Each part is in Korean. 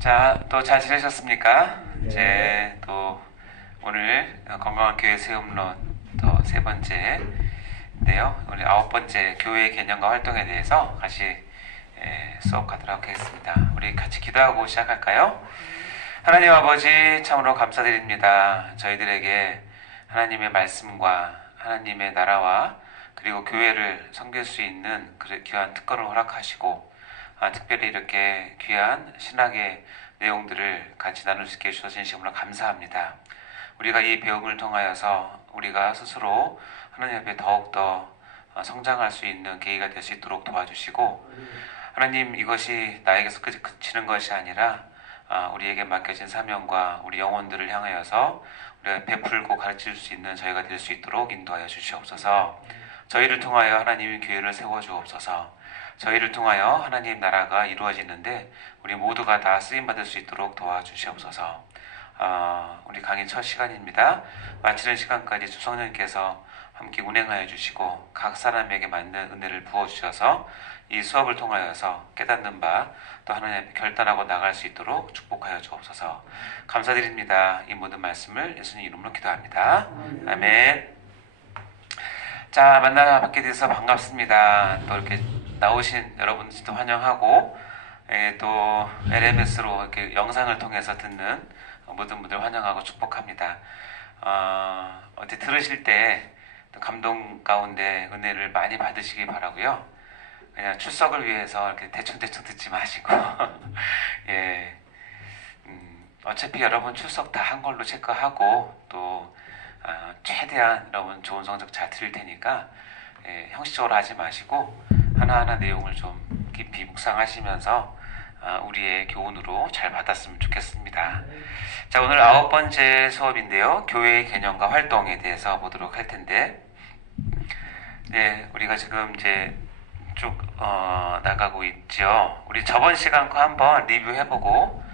자, 또 잘 지내셨습니까? 이제 또 오늘 건강한 교회 세움론 또 세 번째인데요. 우리 아홉 번째 교회의 개념과 활동에 대해서 같이 수업 가도록 하겠습니다. 우리 같이 기도하고 시작할까요? 하나님 아버지 참으로 감사드립니다. 저희들에게 하나님의 말씀과 하나님의 나라와 그리고 교회를 섬길 수 있는 그 귀한 특권을 허락하시고 특별히 이렇게 귀한 신학의 내용들을 같이 나눌 수 있게 해주셔서 진심으로 감사합니다. 우리가 이 배움을 통하여서 우리가 스스로 하나님 앞에 더욱더 성장할 수 있는 계기가 될 수 있도록 도와주시고, 하나님, 이것이 나에게서 그치는 것이 아니라 우리에게 맡겨진 사명과 우리 영혼들을 향하여서 우리가 베풀고 가르칠 수 있는 저희가 될 수 있도록 인도하여 주시옵소서. 저희를 통하여 하나님의 교회를 세워주옵소서. 저희를 통하여 하나님 나라가 이루어지는데 우리 모두가 다 쓰임받을 수 있도록 도와주시옵소서. 우리 강의 첫 시간입니다. 마치는 시간까지 주 성령님께서 함께 운행하여 주시고 각 사람에게 맞는 은혜를 부어주셔서 이 수업을 통하여서 깨닫는 바 또 하나님 앞에 결단하고 나갈 수 있도록 축복하여 주옵소서. 감사드립니다. 이 모든 말씀을 예수님 이름으로 기도합니다. 아멘. 자, 만나 뵙게 돼서 반갑습니다. 또 이렇게 나오신 여러분들도 환영하고, 또 LMS로 이렇게 영상을 통해서 듣는 모든 분들 환영하고 축복합니다. 어디 들으실 때 감동 가운데 은혜를 많이 받으시기 바라고요. 그냥 출석을 위해서 이렇게 대충 듣지 마시고 예, 어차피 여러분 출석 다 한 걸로 체크하고 또 최대한 여러분 좋은 성적 잘 드릴 테니까 형식적으로 하지 마시고 하나하나 내용을 좀 깊이 묵상하시면서 우리의 교훈으로 잘 받았으면 좋겠습니다. 자, 오늘 아홉 번째 수업인데요. 교회의 개념과 활동에 대해서 보도록 할 텐데, 우리가 지금 이제 쭉 나가고 있죠. 우리 저번 시간 거 한번 리뷰해보고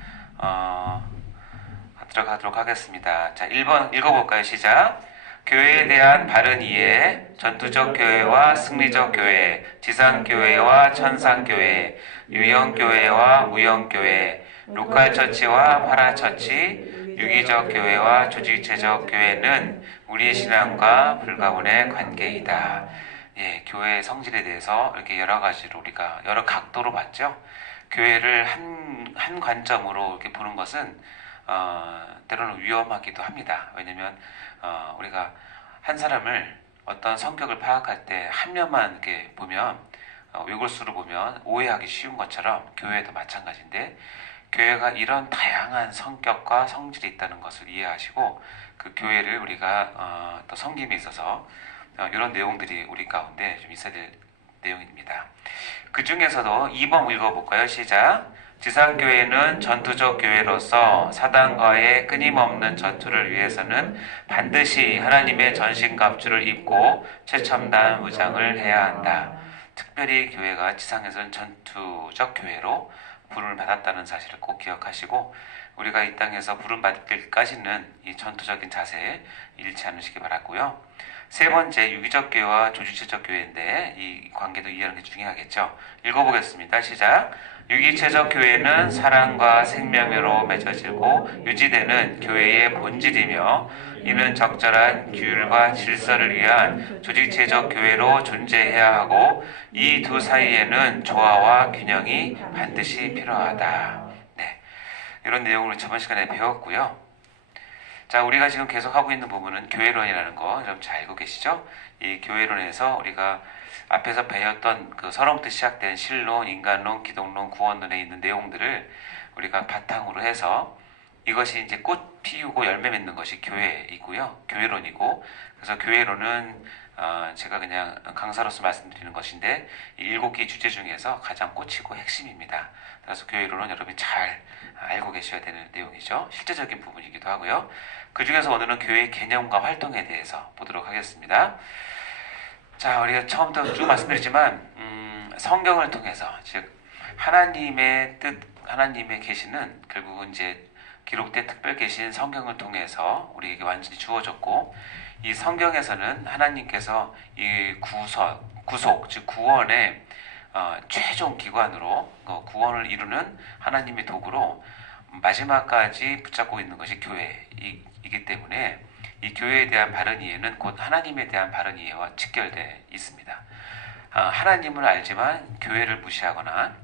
들어가도록 하겠습니다. 자, 1번 읽어볼까요? 시작. 교회에 대한 바른 이해, 전투적 교회와 승리적 교회, 지상교회와 천상교회, 유형교회와 무형교회, 로컬처치와 파라처치, 유기적 교회와 조직체적 교회는 우리의 신앙과 불가분의 관계이다. 예, 교회의 성질에 대해서 이렇게 여러 가지로 우리가 여러 각도로 봤죠. 교회를 한 관점으로 이렇게 보는 것은 때로는 위험하기도 합니다. 왜냐면 우리가 한 사람을 어떤 성격을 파악할 때 한 면만 이렇게 보면 외골수로 보면 오해하기 쉬운 것처럼 교회도 마찬가지인데, 교회가 이런 다양한 성격과 성질이 있다는 것을 이해하시고 그 교회를 우리가 또 섬김에 있어서 이런 내용들이 우리 가운데 좀 있어야 될 내용입니다. 그 중에서도 2번 읽어볼까요? 시작. 지상교회는 전투적 교회로서 사단과의 끊임없는 전투를 위해서는 반드시 하나님의 전신갑주를 입고 최첨단 무장을 해야 한다. 특별히 교회가 지상에서는 전투적 교회로 부름을 받았다는 사실을 꼭 기억하시고, 우리가 이 땅에서 부름받을 때까지는 이 전투적인 자세에 잃지 않으시기 바라고요. 세 번째, 유기적 교회와 조직체적 교회인데 이 관계도 이해하는 게 중요하겠죠. 읽어보겠습니다. 시작. 유기체적 교회는 사랑과 생명으로 맺어지고 유지되는 교회의 본질이며, 이는 적절한 규율과 질서를 위한 조직체적 교회로 존재해야 하고, 이 두 사이에는 조화와 균형이 반드시 필요하다. 네, 이런 내용을 저번 시간에 배웠고요. 자, 우리가 지금 계속 하고 있는 부분은 교회론이라는 거 좀 잘 알고 계시죠? 이 교회론에서 우리가 앞에서 배웠던 그 서론부터 시작된 신론, 인간론, 기독론, 구원론에 있는 내용들을 우리가 바탕으로 해서 이것이 이제 꽃 피우고 열매 맺는 것이 교회이고요. 교회론이고, 그래서 교회론은 제가 그냥 강사로서 말씀드리는 것인데 이 7개 주제 중에서 가장 꽂히고 핵심입니다. 그래서 교회론은 여러분이 잘 알고 계셔야 되는 내용이죠. 실제적인 부분이기도 하고요. 그 중에서 오늘은 교회의 개념과 활동에 대해서 보도록 하겠습니다. 자, 우리가 처음부터 쭉 말씀드리지만 성경을 통해서, 즉 하나님의 뜻, 하나님의 계시는 결국은 이제 기록된 특별 계신 성경을 통해서 우리에게 완전히 주어졌고, 이 성경에서는 하나님께서 이 구속, 즉 구원의 최종 기관으로 구원을 이루는 하나님의 도구로 마지막까지 붙잡고 있는 것이 교회이기 때문에 이 교회에 대한 바른 이해는 곧 하나님에 대한 바른 이해와 직결되어 있습니다. 하나님을 알지만 교회를 무시하거나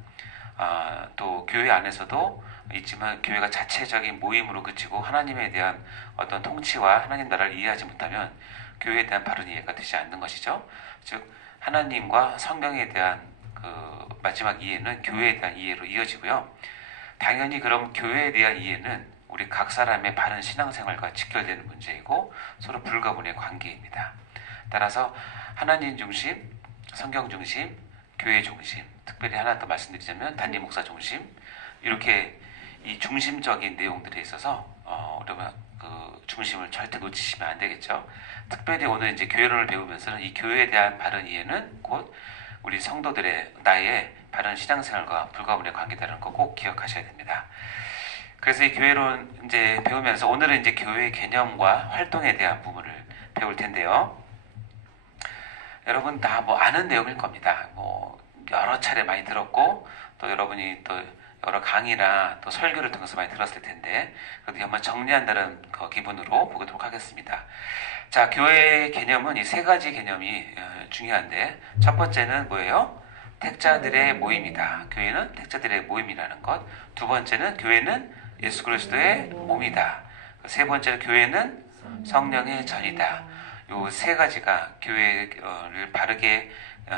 또 교회 안에서도 있지만 교회가 자체적인 모임으로 그치고 하나님에 대한 어떤 통치와 하나님 나라를 이해하지 못하면 교회에 대한 바른 이해가 되지 않는 것이죠. 즉 하나님과 성경에 대한 그 마지막 이해는 교회에 대한 이해로 이어지고요. 당연히 그럼 교회에 대한 이해는 우리 각 사람의 바른 신앙생활과 직결되는 문제이고 서로 불가분의 관계입니다. 따라서 하나님 중심, 성경 중심, 교회 중심, 특별히 하나 더 말씀드리자면 담임 목사 중심, 이렇게 이 중심적인 내용들에 있어서 여러분 그 중심을 절대 놓치시면 안 되겠죠. 특별히 오늘 이제 교회론을 배우면서는 이 교회에 대한 바른 이해는 곧 우리 성도들의 나의 바른 신앙생활과 불가분의 관계다라는 거 꼭 기억하셔야 됩니다. 그래서 이 교회론 이제 배우면서 오늘은 이제 교회 개념과 활동에 대한 부분을 배울 텐데요. 여러분 다 뭐 아는 내용일 겁니다. 뭐 여러 차례 많이 들었고 또 여러분이 또 여러 강의나 또 설교를 통해서 많이 들었을 텐데 그래도 한번 정리한다는 그 기분으로 보도록 하겠습니다. 자, 교회의 개념은 이 세 가지 개념이 중요한데 첫 번째는 뭐예요? 택자들의 모임이다. 교회는 택자들의 모임이라는 것. 두 번째는 교회는 예수 그리스도의 몸이다. 세 번째는 교회는 성령의 전이다. 요 세 가지가 교회를 바르게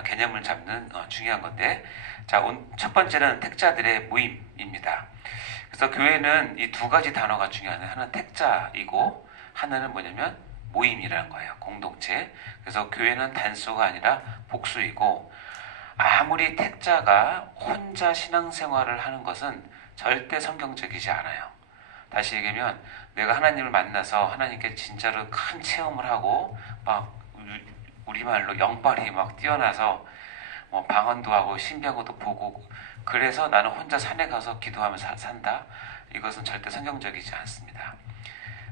개념을 잡는 중요한 건데, 자, 첫 번째는 택자들의 모임입니다. 그래서 교회는 이 두 가지 단어가 중요한데 하나는 택자이고 하나는 뭐냐면 모임이라는 거예요. 공동체. 그래서 교회는 단수가 아니라 복수이고 아무리 택자가 혼자 신앙생활을 하는 것은 절대 성경적이지 않아요. 다시 얘기하면 내가 하나님을 만나서 하나님께 진짜로 큰 체험을 하고 막 우리말로 영빨이 막 뛰어나서 뭐 방언도 하고 신비한것도 보고 그래서 나는 혼자 산에 가서 기도하면서 산다. 이것은 절대 성경적이지 않습니다.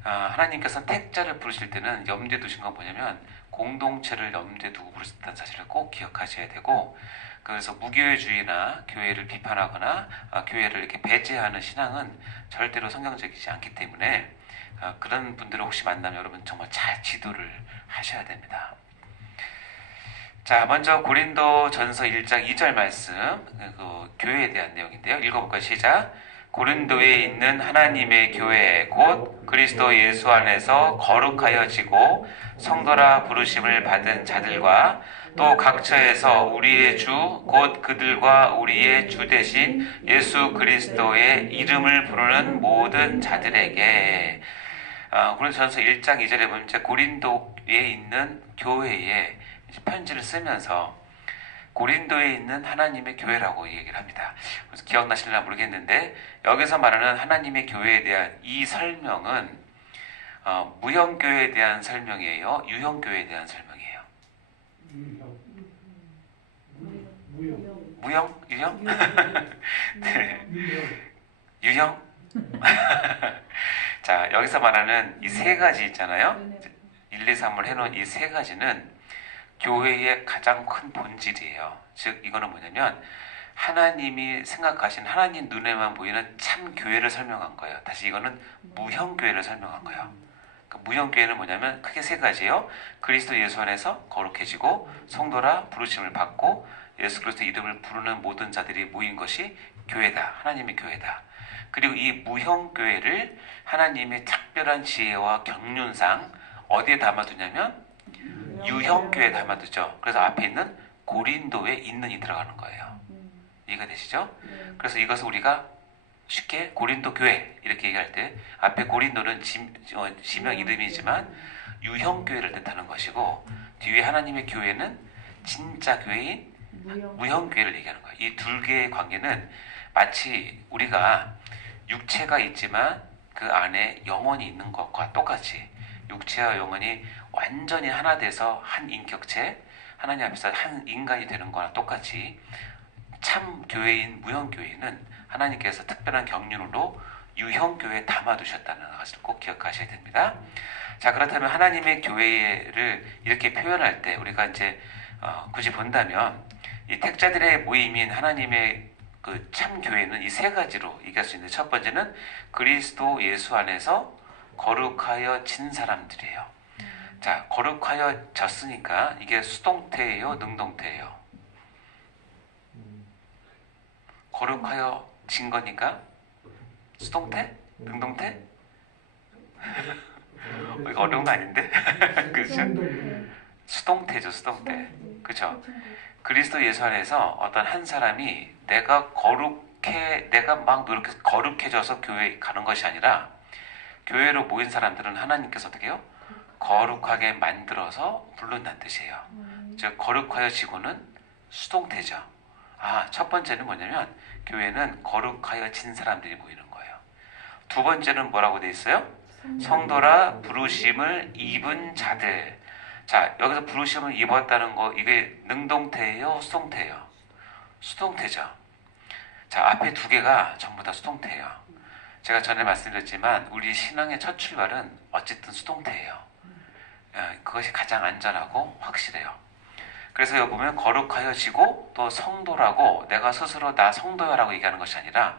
하나님께서는 택자를 부르실 때는 염두에 두신 건 뭐냐면 공동체를 염두에 두고 부르셨다는 사실을 꼭 기억하셔야 되고, 그래서 무교회주의나 교회를 비판하거나 교회를 이렇게 배제하는 신앙은 절대로 성경적이지 않기 때문에 그런 분들을 혹시 만나면 여러분 정말 잘 지도를 하셔야 됩니다. 자, 먼저 고린도전서 1장 2절 말씀, 그 교회에 대한 내용인데요. 읽어볼까요? 시작. 고린도에 있는 하나님의 교회 곧 그리스도 예수 안에서 거룩하여지고 성도라 부르심을 받은 자들과 또 각처에서 우리의 주 곧 그들과 우리의 주 되신 예수 그리스도의 이름을 부르는 모든 자들에게. 고린도전서 1장 2절에 보면 고린도에 있는 교회에 편지를 쓰면서 고린도에 있는 하나님의 교회라고 얘기를 합니다. 그래서 기억나실려나 모르겠는데 여기서 말하는 하나님의 교회에 대한 이 설명은 무형교회에 대한 설명이에요? 유형교회에 대한 설명이에요? 무형? 유형? 네. 유형? 자, 여기서 말하는 이 세 가지 있잖아요. 1, 2, 3을 해놓은 이 세 가지는 교회의 가장 큰 본질이에요. 즉 이거는 뭐냐면 하나님이 생각하신 하나님 눈에만 보이는 참 교회를 설명한 거예요. 다시 이거는 무형교회를 설명한 거예요. 그러니까 무형교회는 뭐냐면 크게 세 가지예요. 그리스도 예수 안에서 거룩해지고 성도라 부르심을 받고 예수 그리스도 이름을 부르는 모든 자들이 모인 것이 교회다. 하나님의 교회다. 그리고 이 무형교회를 하나님의 특별한 지혜와 경륜상 어디에 담아두냐면 유형교회에 담아두죠. 그래서 앞에 있는 고린도에 있는이 들어가는 거예요. 이해가 되시죠? 그래서 이것을 우리가 쉽게 고린도 교회 이렇게 얘기할 때 앞에 고린도는 지명 이름이지만 유형교회를 뜻하는 것이고 뒤에 하나님의 교회는 진짜 교회인 무형교회를 얘기하는 거예요. 이 두 개의 관계는 마치 우리가 육체가 있지만 그 안에 영혼이 있는 것과 똑같이 육체와 영혼이 완전히 하나 돼서 한 인격체, 하나님 앞에서 한 인간이 되는 거나 똑같이 참 교회인 무형교회는 하나님께서 특별한 경륜으로 유형교회에 담아두셨다는 것을 꼭 기억하셔야 됩니다. 자, 그렇다면 하나님의 교회를 이렇게 표현할 때 우리가 이제 굳이 본다면 이 택자들의 모임인 하나님의 그 참 교회는 이 세 가지로 얘기할 수 있는데, 첫 번째는 그리스도 예수 안에서 거룩하여 진 사람들이에요. 자, 거룩하여 졌으니까 이게 수동태예요, 능동태예요? 거룩하여 진 거니까 수동태? 능동태? 이거 어려운 거 아닌데? 그죠? 수동태죠, 수동태. 그죠? 그리스도 예수 안에서 어떤 한 사람이 내가 막 노력해서 거룩해져서 교회에 가는 것이 아니라, 교회로 모인 사람들은 하나님께서 어떻게 해요? 거룩하게 만들어서 부른다는 뜻이에요. 즉, 거룩하여지고는 수동태죠. 첫 번째는 뭐냐면, 교회는 거룩하여진 사람들이 모이는 거예요. 두 번째는 뭐라고 돼 있어요? 성도라 부르심을 입은 자들. 자, 여기서 부르심을 입었다는 거, 이게 능동태예요, 수동태예요? 수동태죠. 자, 앞에 두 개가 전부 다 수동태예요. 제가 전에 말씀드렸지만 우리 신앙의 첫 출발은 어쨌든 수동태예요. 그것이 가장 안전하고 확실해요. 그래서 여기 보면 거룩하여지고 또 성도라고, 내가 스스로 나 성도야라고 얘기하는 것이 아니라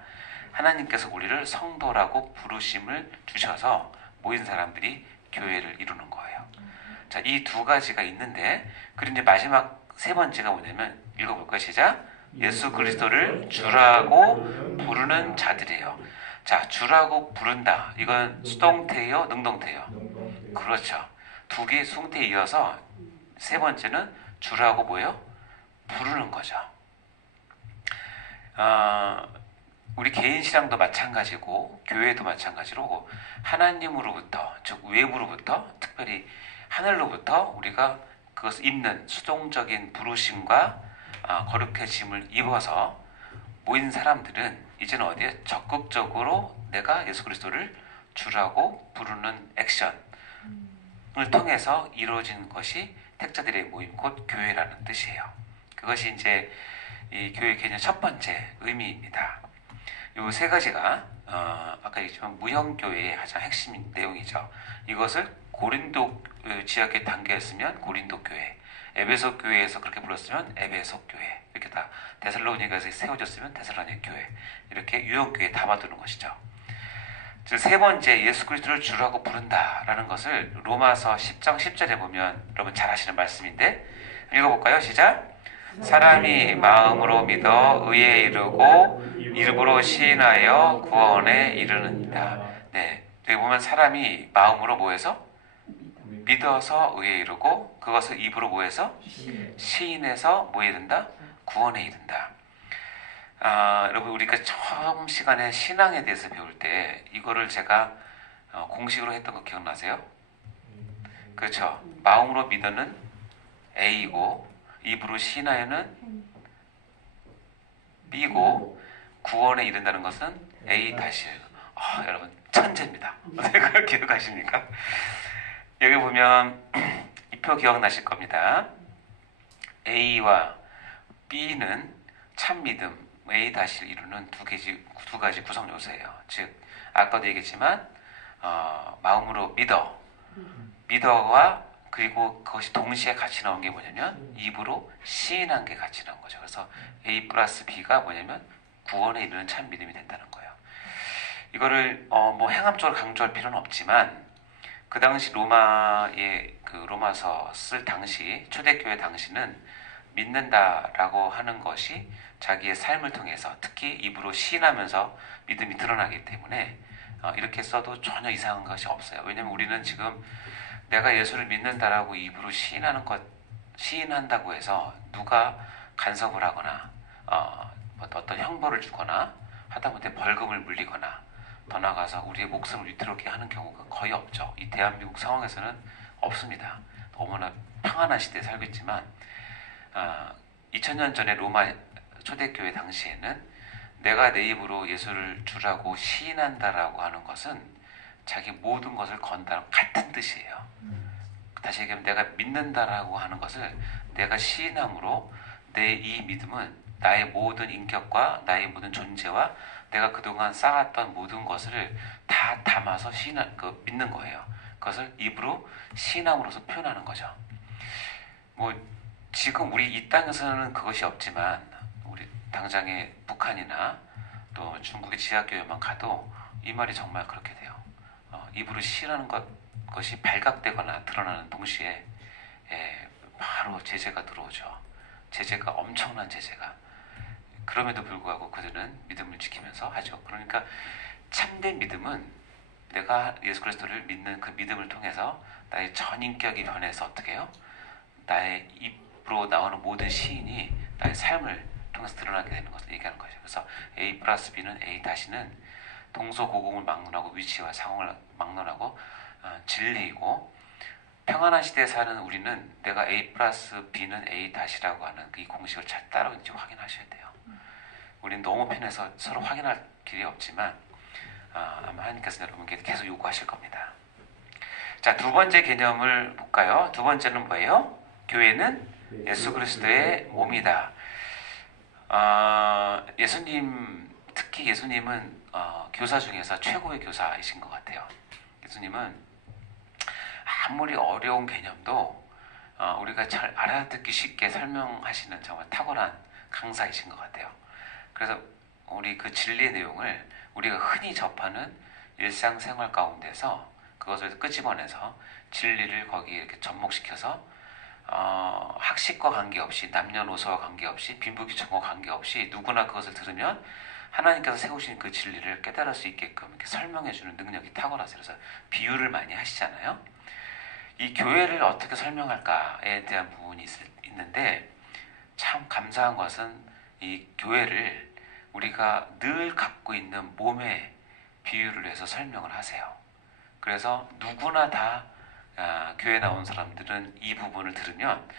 하나님께서 우리를 성도라고 부르심을 주셔서 모인 사람들이 교회를 이루는 거예요. 자, 이 두 가지가 있는데, 그리고 이제 마지막 세 번째가 뭐냐면, 읽어볼까요? 시작. 예수 그리스도를 주라고 부르는 자들이에요. 자, 주라고 부른다. 이건 수동태예요, 능동태예요? 그렇죠. 두 개의 수동태에 이어서 세 번째는 주라고 뭐예요? 부르는 거죠. 우리 개인 신앙도 마찬가지고 교회도 마찬가지로 하나님으로부터, 즉 외부로부터, 특별히 하늘로부터 우리가 그것을 입는 수동적인 부르심과 거룩해짐을 입어서 모인 사람들은 이제는 어디에 적극적으로 내가 예수 그리스도를 주라고 부르는 액션을 통해서 이루어진 것이 택자들의 모임, 곧 교회라는 뜻이에요. 그것이 이제 이 교회 개념 첫 번째 의미입니다. 이 세 가지가 아까 얘기했지만 무형교회의 가장 핵심 내용이죠. 이것을 고린도 지역에 담겨있으면 고린도 교회, 에베소 교회에서 그렇게 불렀으면 에베소 교회, 이렇게 다 데살로니가에서 세워졌으면 데살로니가 교회, 이렇게 유형교회에 담아두는 것이죠. 즉, 세 번째, 예수 그리스도를 주라고 부른다라는 것을 로마서 10장 10절에 보면 여러분 잘 아시는 말씀인데, 읽어볼까요? 시작. 사람이 마음으로 믿어 의에 이르고 입으로 시인하여 구원에 이르는다. 네, 여기 보면 사람이 마음으로 뭐해서? 믿어서 의에 이르고, 그것을 입으로 뭐해서? 시인해서 뭐에 이른다? 구원에 이른다. 여러분, 우리가 처음 시간에 신앙에 대해서 배울 때 이거를 제가 공식으로 했던 거 기억나세요? 그렇죠. 마음으로 믿어는 A이고, 입으로 시인하여는 B고, 구원에 이른다는 것은 A 다시. 여러분 천재입니다. 그걸 기억하십니까? 여기 보면 이 표 기억나실 겁니다. A와 B는 참 믿음, A 다시를 이루는 두 가지 구성 요소예요. 즉, 아까도 얘기했지만 마음으로 믿어와 그리고 그것이 동시에 같이 나온 게 뭐냐면 입으로 시인한 게 같이 나온 거죠. 그래서 A 플러스 B가 뭐냐면 구원에 이르는 참 믿음이 된다는 거예요. 이거를 뭐 행함적으로 강조할 필요는 없지만, 그 당시 로마의 그 로마서 쓸 당시 초대교회 당시는 믿는다라고 하는 것이 자기의 삶을 통해서 특히 입으로 시인하면서 믿음이 드러나기 때문에 이렇게 써도 전혀 이상한 것이 없어요. 왜냐면 우리는 지금 내가 예수를 믿는다라고 입으로 시인한다고 해서 누가 간섭을 하거나 어떤 형벌을 주거나 하다못해 벌금을 물리거나 더 나아가서 우리의 목숨을 위태롭게 하는 경우가 거의 없죠. 이 대한민국 상황에서는 없습니다. 너무나 평안한 시대에 살고 있지만 2000년 전에 로마 초대교회 당시에는 내가 내 입으로 예수를 주라고 시인한다라고 하는 것은 자기 모든 것을 건다는 같은 뜻이에요. 다시 얘기하면 내가 믿는다라고 하는 것을 내가 시인함으로 내 이 믿음은 나의 모든 인격과 나의 모든 존재와 내가 그동안 쌓았던 모든 것을 다 담아서 믿는 거예요. 그것을 입으로 시인함으로써 표현하는 거죠. 뭐 지금 우리 이 땅에서는 그것이 없지만 우리 당장에 북한이나 또 중국의 지하교회만 가도 이 말이 정말 그렇게 돼요. 입으로 시라는 것이 발각되거나 드러나는 동시에 바로 제재가 들어오죠. 제재가 엄청난 제재가. 그럼에도 불구하고 그들은 믿음을 지키면서 하죠. 그러니까 참된 믿음은 내가 예수 그리스도를 믿는 그 믿음을 통해서 나의 전인격이 변해서 어떻게 해요? 나의 입으로 나오는 모든 시인이 나의 삶을 통해서 드러나게 되는 것을 얘기하는 거죠. 그래서 A 플러스 B는 A 다시는 동서고금을 막론하고 위치와 상황을 막론하고 진리이고, 평안한 시대에 사는 우리는 내가 A 플러스 B는 A 다시라고 하는 이 공식을 잘 따르는지 확인하셔야 돼요. 우리는 너무 편해서 서로 확인할 길이 없지만 아마 하나님께서 여러분께 계속 요구하실 겁니다. 자, 두 번째 개념을 볼까요? 두 번째는 뭐예요? 교회는 예수 그리스도의 몸이다. 예수님, 특히 예수님은 교사 중에서 최고의 교사이신 것 같아요. 예수님은 아무리 어려운 개념도 우리가 잘 알아듣기 쉽게 설명하시는 정말 탁월한 강사이신 것 같아요. 그래서 우리 그 진리의 내용을 우리가 흔히 접하는 일상생활 가운데서 그것을 끄집어내서 진리를 거기에 이렇게 접목시켜서 학식과 관계없이, 남녀노소와 관계없이, 빈부귀천과 관계없이 누구나 그것을 들으면 하나님께서 세우신 그 진리를 깨달을 수 있게끔 이렇게 설명해주는 능력이 탁월하세요. 그래서 비유를 많이 하시잖아요. 이 교회를 어떻게 설명할까에 대한 부분이 있는데, 참 감사한 것은 이 교회를 우리가 늘 갖고 있는 몸에 비유를 해서 설명을 하세요. 그래서 누구나 다 교회 나온 사람들은 이 부분을 들으면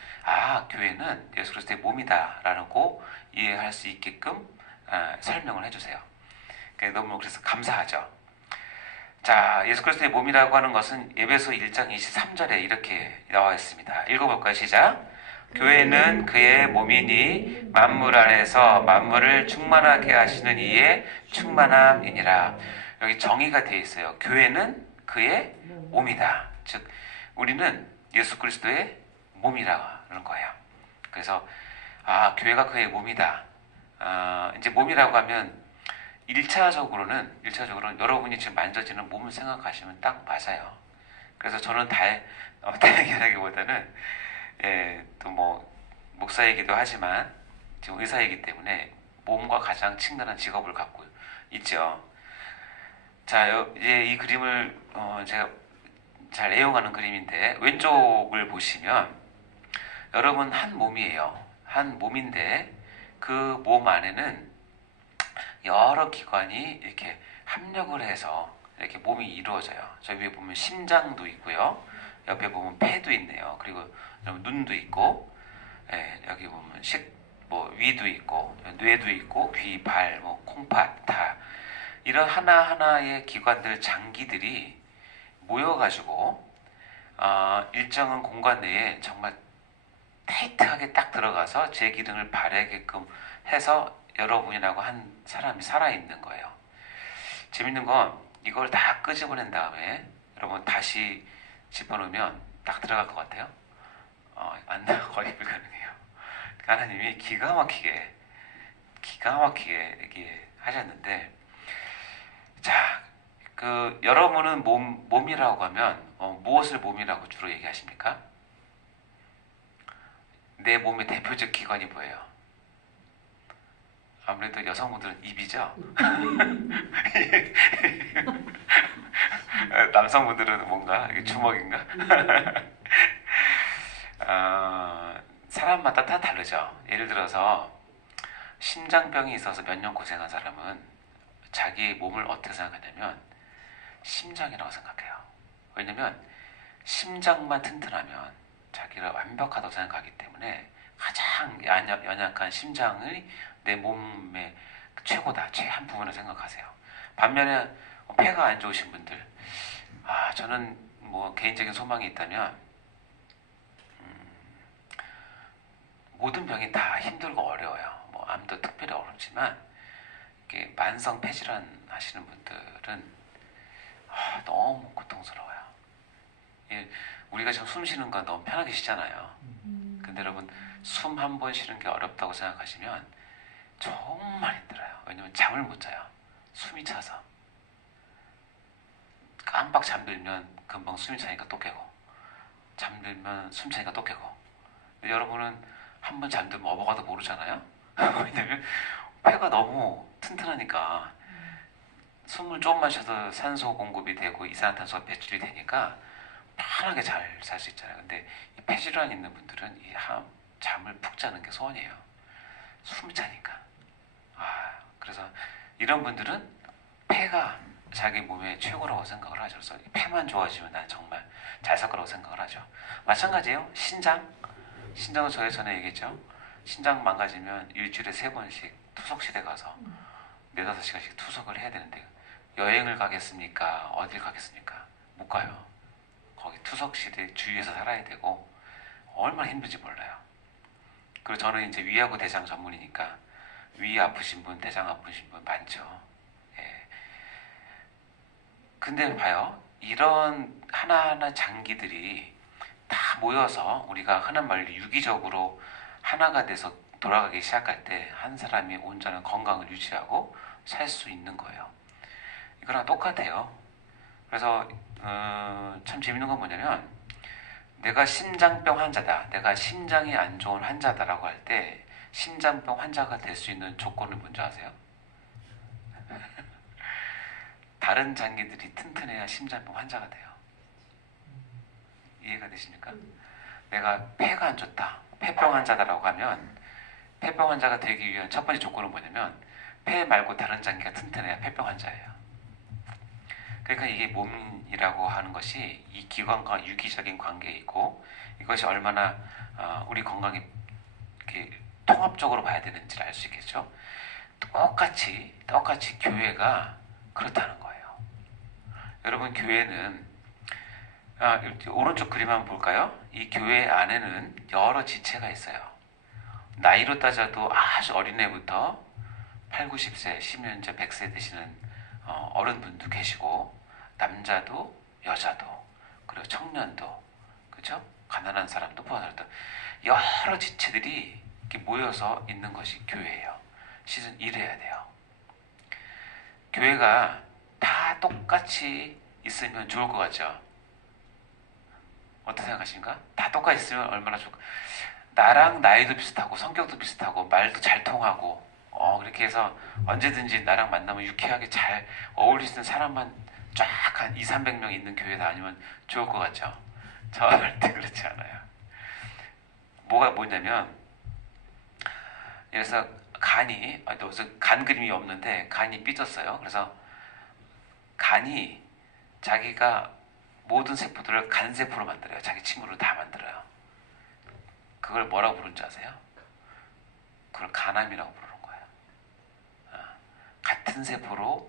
교회는 예수 그리스도의 몸이다라고 이해할 수 있게끔 설명을 해주세요. 너무 그래서 감사하죠. 자, 예수 그리스도의 몸이라고 하는 것은 에베소 1장 23절에 이렇게 나와 있습니다. 읽어볼까요? 시작. 교회는 그의 몸이니 만물 안에서 만물을 충만하게 하시는 이의 충만함이니라. 여기 정의가 되어 있어요. 교회는 그의 몸이다. 즉 우리는 예수 그리스도의 몸이라는 거예요. 그래서 교회가 그의 몸이다. 이제 몸이라고 하면 1차적으로는 여러분이 지금 만져지는 몸을 생각하시면 딱 맞아요. 그래서 저는 다행이라기보다는 또 뭐 목사이기도 하지만 지금 의사이기 때문에 몸과 가장 친근한 직업을 갖고 있죠. 자, 이제 이 그림을 제가 잘 애용하는 그림인데, 왼쪽을 보시면 여러분 한 몸이에요. 한 몸인데 그 몸 안에는 여러 기관이 이렇게 합력을 해서 이렇게 몸이 이루어져요. 저 위에 보면 심장도 있고요. 옆에 보면 폐도 있네요. 그리고 눈도 있고, 여기 보면 위도 있고, 뇌도 있고, 귀, 발, 콩팥 다 이런 하나하나의 기관들, 장기들이 모여가지고 일정한 공간 내에 정말 타이트하게 딱 들어가서 제 기능을 발휘하게끔 해서 여러분이라고 한 사람이 살아있는 거예요. 재밌는 건 이걸 다 끄집어낸 다음에 여러분 다시 집어넣으면 딱 들어갈 것 같아요? 안 나, 거의 불가능해요. 하나님이 기가 막히게 이렇게 하셨는데, 자, 여러분은 몸이라고 하면 무엇을 몸이라고 주로 얘기하십니까? 내 몸의 대표적 기관이 뭐예요? 아무래도 여성분들은 입이죠? 남성분들은 뭔가 주먹인가? 사람마다 다 다르죠. 예를 들어서 심장병이 있어서 몇 년 고생한 사람은 자기 몸을 어떻게 생각하냐면 심장이라고 생각해요. 왜냐면 심장만 튼튼하면 자기가 완벽하다고 생각하기 때문에 가장 연약한 심장이 내 몸의 최고다, 최한 부분을 생각하세요. 반면에 폐가 안 좋으신 분들, 저는 뭐 개인적인 소망이 있다면 모든 병이 다 힘들고 어려워요. 뭐 암도 특별히 어렵지만 이렇게 만성 폐질환 하시는 분들은 너무 고통스러워요. 우리가 지금 숨 쉬는 건 너무 편하게 쉬잖아요. 근데 여러분, 숨 한 번 쉬는 게 어렵다고 생각하시면 정말 힘들어요. 왜냐면 잠을 못 자요. 숨이 차서. 깜빡 잠들면 금방 숨이 차니까 또 깨고, 잠들면 숨 차니까 또 깨고. 근데 여러분은 한 번 잠들면 어버가도 모르잖아요. 왜냐면 폐가 너무 튼튼하니까 숨을 조금 마셔도 산소 공급이 되고 이산화탄소가 배출이 되니까 편하게 잘 살 수 있잖아요. 근데 이 폐질환 있는 분들은 잠을 푹 자는 게 소원이에요. 숨이 차니까. 그래서 이런 분들은 폐가 자기 몸의 최고라고 생각을 하죠. 그래서 폐만 좋아지면 난 정말 잘 살 거라고 생각을 하죠. 마찬가지예요. 신장은 저희 전에 얘기했죠. 신장 망가지면 일주일에 3번씩 투석실에 가서 4~5시간씩 투석을 해야 되는데, 여행을 가겠습니까? 어딜 가겠습니까? 못 가요. 거기 투석실에 주위에서 살아야 되고 얼마나 힘든지 몰라요. 그리고 저는 이제 위하고 대장 전문이니까 위 아프신 분, 대장 아프신 분 많죠. 예. 근데 봐요. 이런 하나하나 장기들이 다 모여서 우리가 흔한 말로 유기적으로 하나가 돼서 돌아가기 시작할 때 한 사람이 온전한 건강을 유지하고 살 수 있는 거예요. 이거랑 똑같아요. 그래서 참 재밌는 건 뭐냐면, 내가 심장병 환자다, 내가 심장이 안 좋은 환자다라고 할 때 심장병 환자가 될 수 있는 조건은 뭔지 아세요? 다른 장기들이 튼튼해야 심장병 환자가 돼요. 이해가 되십니까? 내가 폐가 안 좋다, 폐병 환자다라고 하면, 폐병 환자가 되기 위한 첫 번째 조건은 뭐냐면 폐 말고 다른 장기가 튼튼해야 폐병 환자예요. 그러니까 이게 몸이라고 하는 것이 이 기관과 유기적인 관계에 있고, 이것이 얼마나 우리 건강에 이렇게 통합적으로 봐야 되는지를 알 수 있겠죠. 똑같이 교회가 그렇다는 거예요. 여러분, 교회는 오른쪽 그림 한번 볼까요? 이 교회 안에는 여러 지체가 있어요. 나이로 따져도 아주 어린애부터 8, 90세, 심지어 100세 되시는 어른분도 계시고, 남자도 여자도, 그리고 청년도, 그렇죠? 가난한 사람도 포함해서 여러 지체들이 이렇게 모여서 있는 것이 교회예요. 시즌 1 해야 돼요. 교회가 다 똑같이 있으면 좋을 것 같죠? 어떻게 생각하십니까? 다 똑같이 있으면 얼마나 좋을까? 나랑 나이도 비슷하고 성격도 비슷하고 말도 잘 통하고 그렇게 해서 언제든지 나랑 만나면 유쾌하게 잘 어울릴 수 있는 사람만 쫙 한 200~300명 있는 교회다 아니면 좋을 것 같죠? 절대 그렇지 않아요. 뭐가 뭐냐면, 그래서 간이, 간 그림이 없는데 간이 삐졌어요. 그래서 간이 자기가 모든 세포들을 간세포로 만들어요. 자기 친구를 다 만들어요. 그걸 뭐라고 부르는지 아세요? 그걸 간암이라고 부르는 거예요. 같은 세포로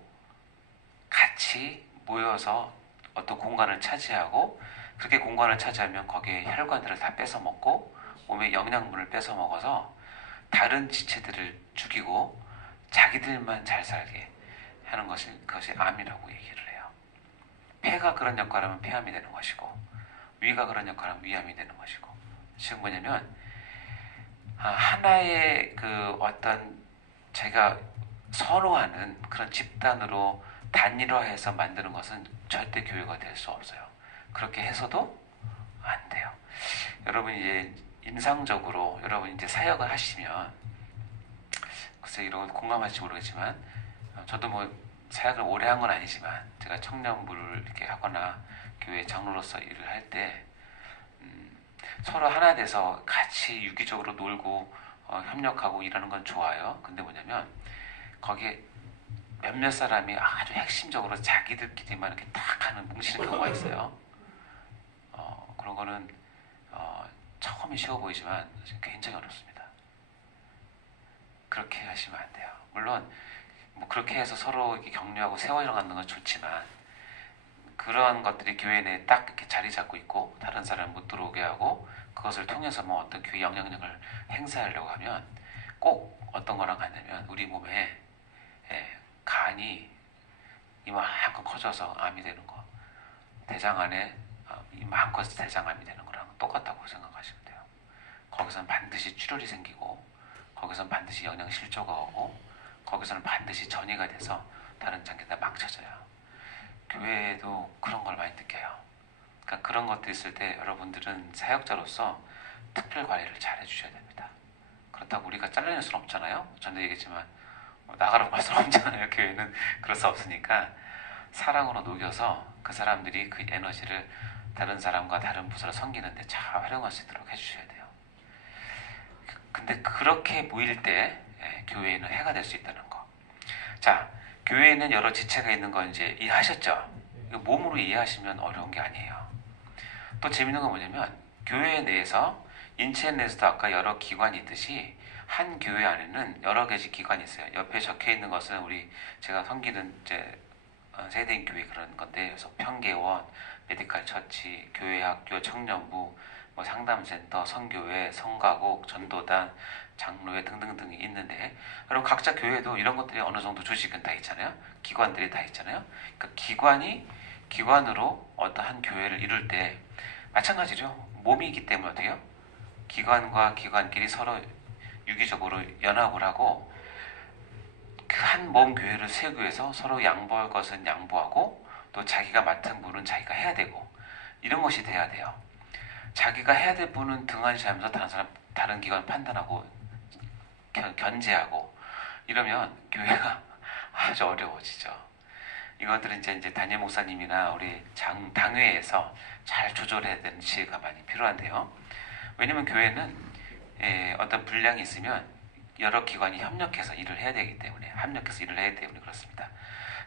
같이 모여서 어떤 공간을 차지하고, 그렇게 공간을 차지하면 거기에 혈관들을 다 뺏어 먹고 몸에 영양분을 뺏어 먹어서 다른 지체들을 죽이고 자기들만 잘 살게 하는 그것이 암이라고 얘기를 해요. 폐가 그런 역할을 하면 폐암이 되는 것이고, 위가 그런 역할을 하면 위암이 되는 것이고. 지금 뭐냐면, 하나의 어떤 제가 선호하는 그런 집단으로 단일화해서 만드는 것은 절대 교회가 될 수 없어요. 그렇게 해서도 안 돼요. 여러분, 이제 임상적으로 여러분 이제 사역을 하시면, 글쎄 이런 거 공감할지 모르겠지만, 저도 뭐 사역을 오래 한 건 아니지만 제가 청년부를 이렇게 하거나 교회 장로로서 일을 할 때 서로 하나 돼서 같이 유기적으로 놀고 협력하고 일하는 건 좋아요. 근데 뭐냐면 거기에 몇몇 사람이 아주 핵심적으로 자기들끼리만 이렇게 딱 하는 뭉치는 경우가 있어요. 그런 거는 처음에 쉬워 보이지만 굉장히 어렵습니다. 그렇게 하시면 안 돼요. 물론 뭐 그렇게 해서 서로 이렇게 격려하고 세워나가는 건 좋지만, 그런 것들이 교회 내에 딱 이렇게 자리 잡고 있고 다른 사람 못 들어오게 하고 그것을 통해서 뭐 어떤 교회 영향력을 행사하려고 하면 꼭 어떤 거랑 같냐면, 우리 몸에 간이 이만큼 커져서 암이 되는 거, 대장 안에 이만큼 대장암이 되는 거랑 똑같다고 생각하시면 돼요. 거기서는 반드시 출혈이 생기고 거기서는 반드시 영양 실조가 오고 거기서는 반드시 전이가 돼서 다른 장기가 망쳐져요. 교회에도 그런 걸 많이 느껴요. 그러니까 그런 것들이 있을 때 여러분들은 사역자로서 특별 관리를 잘 해주셔야 됩니다. 그렇다고 우리가 잘라낼 수는 없잖아요. 전에 얘기했지만 나가라고 할 수는 없잖아요. 교회는 그럴 수 없으니까 사랑으로 녹여서 그 사람들이 그 에너지를 다른 사람과 다른 부서를 섬기는데 잘 활용할 수 있도록 해주셔야 돼요. 근데 그렇게 모일 때 교회에는 해가 될 수 있다는 거. 자, 교회에는 여러 지체가 있는 거 이제 이해하셨죠? 이거 몸으로 이해하시면 어려운 게 아니에요. 또 재밌는 건 뭐냐면 교회 내에서 인체 내에서도 아까 여러 기관이 있듯이 한 교회 안에는 여러 가지 기관이 있어요. 옆에 적혀 있는 것은 제가 섬기는 이제 세대인 교회 그런 건데, 그래서 평계원, 메디칼 처치, 교회 학교, 청년부, 뭐 상담센터, 선교회, 성가곡, 전도단, 장로회 등등등이 있는데, 여러분 각자 교회도 이런 것들이 어느 정도 조직은 다 있잖아요. 기관들이 다 있잖아요. 그러니까 기관으로 어떠한 교회를 이룰 때 마찬가지죠. 몸이기 때문에 어떻게 해요? 기관과 기관끼리 서로 유기적으로 연합을 하고 그 한 몸 교회를 세우기 위해서 서로 양보할 것은 양보하고 또 자기가 맡은 분은 자기가 해야 되고 이런 것이 돼야 돼요. 자기가 해야 될 분은 등한시하면서 다른 기관 판단하고 견제하고 이러면 교회가 아주 어려워지죠. 이것들은 이제 담임 목사님이나 우리 당회에서 잘 조절해야 되는 지혜가 많이 필요한데요. 왜냐면 교회는 어떤 분량이 있으면 여러 기관이 협력해서 일을 해야 되기 때문에 그렇습니다.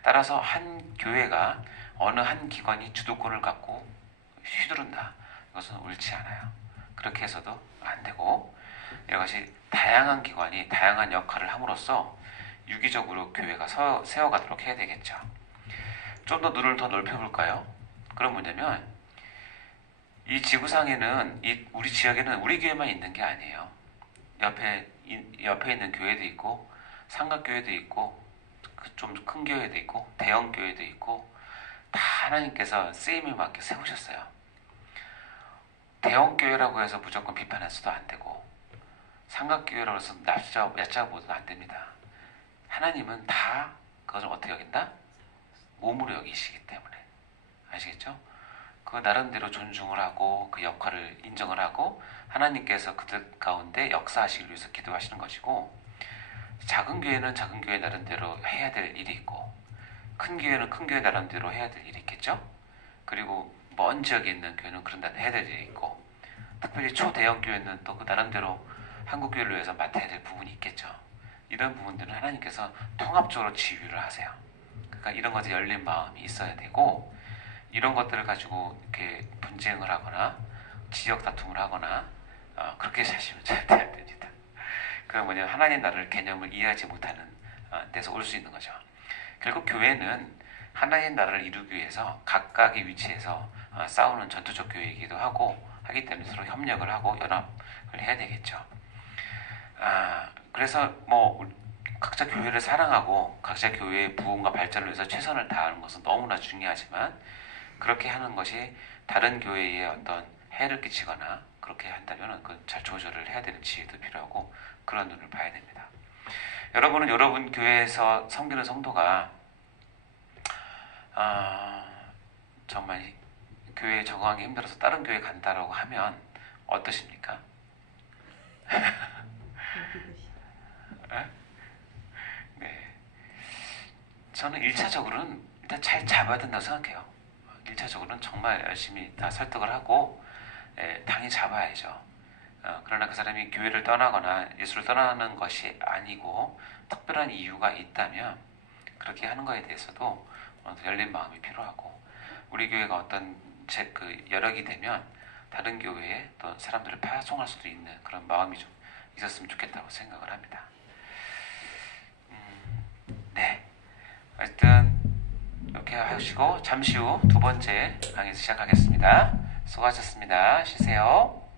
따라서 한 교회가 어느 한 기관이 주도권을 갖고 휘두른다. 이것은 옳지 않아요. 그렇게 해서도 안 되고 이것이 다양한 기관이 다양한 역할을 함으로써 유기적으로 교회가 세워가도록 해야 되겠죠. 좀 더 눈을 더 넓혀볼까요? 그럼 뭐냐면 이 지구상에는 우리 지역에는 우리 교회만 있는 게 아니에요. 옆에 있는 교회도 있고 삼각교회도 있고 좀 큰 교회도 있고 대형 교회도 있고 다 하나님께서 쓰임을 맞게 세우셨어요. 대형 교회라고 해서 무조건 비판해서도 안 되고 삼각교회라고 해서 얕잡아 보도 안 됩니다. 하나님은 다 그것을 어떻게 여긴다? 몸으로 여기시기 때문에 아시겠죠? 그 나름대로 존중을 하고 그 역할을 인정을 하고 하나님께서 그들 가운데 역사하시기 위해서 기도하시는 것이고, 작은 교회는 작은 교회 나름대로 해야 될 일이 있고 큰 교회는 큰 교회 나름대로 해야 될 일이 있겠죠. 그리고 먼 지역에 있는 교회는 그런 데는 해야 될 일이 있고, 특별히 초대형 교회는 또 그 나름대로 한국 교회를 위해서 맡아야 될 부분이 있겠죠. 이런 부분들은 하나님께서 통합적으로 지휘를 하세요. 그러니까 이런 것에 열린 마음이 있어야 되고, 이런 것들을 가지고 이렇게 분쟁을 하거나 지역 다툼을 하거나 그렇게 사시면 절대 안 됩니다. 그건 뭐냐면 하나님 나라를 개념을 이해하지 못하는 데서 올 수 있는 거죠. 결국 교회는 하나님 나라를 이루기 위해서 각각의 위치에서 싸우는 전투적 교회이기도 하기 때문에 서로 협력을 하고 연합을 해야 되겠죠. 그래서 뭐 각자 교회를 사랑하고 각자 교회의 부흥과 발전을 위해서 최선을 다하는 것은 너무나 중요하지만, 그렇게 하는 것이 다른 교회에 어떤 해를 끼치거나 그렇게 한다면 그건 잘 조절을 해야 되는 지혜도 필요하고 그런 눈을 봐야 됩니다. 여러분은 여러분 교회에서 섬기는 성도가 정말 교회에 적응하기 힘들어서 다른 교회 간다라고 하면 어떠십니까? 네. 저는 1차적으로는 일단 잘 잡아야 된다고 생각해요. 1차적으로는 정말 열심히 다 설득을 하고 당연히 잡아야죠. 그러나 그 사람이 교회를 떠나거나 예수를 떠나는 것이 아니고 특별한 이유가 있다면 그렇게 하는 것에 대해서도 열린 마음이 필요하고, 우리 교회가 어떤 여력이 되면 다른 교회에 또 사람들을 파송할 수도 있는 그런 마음이 좀 있었으면 좋겠다고 생각을 합니다. 네. 하여튼 이렇게 하시고 잠시 후 두 번째 강의에서 시작하겠습니다. 수고하셨습니다. 쉬세요.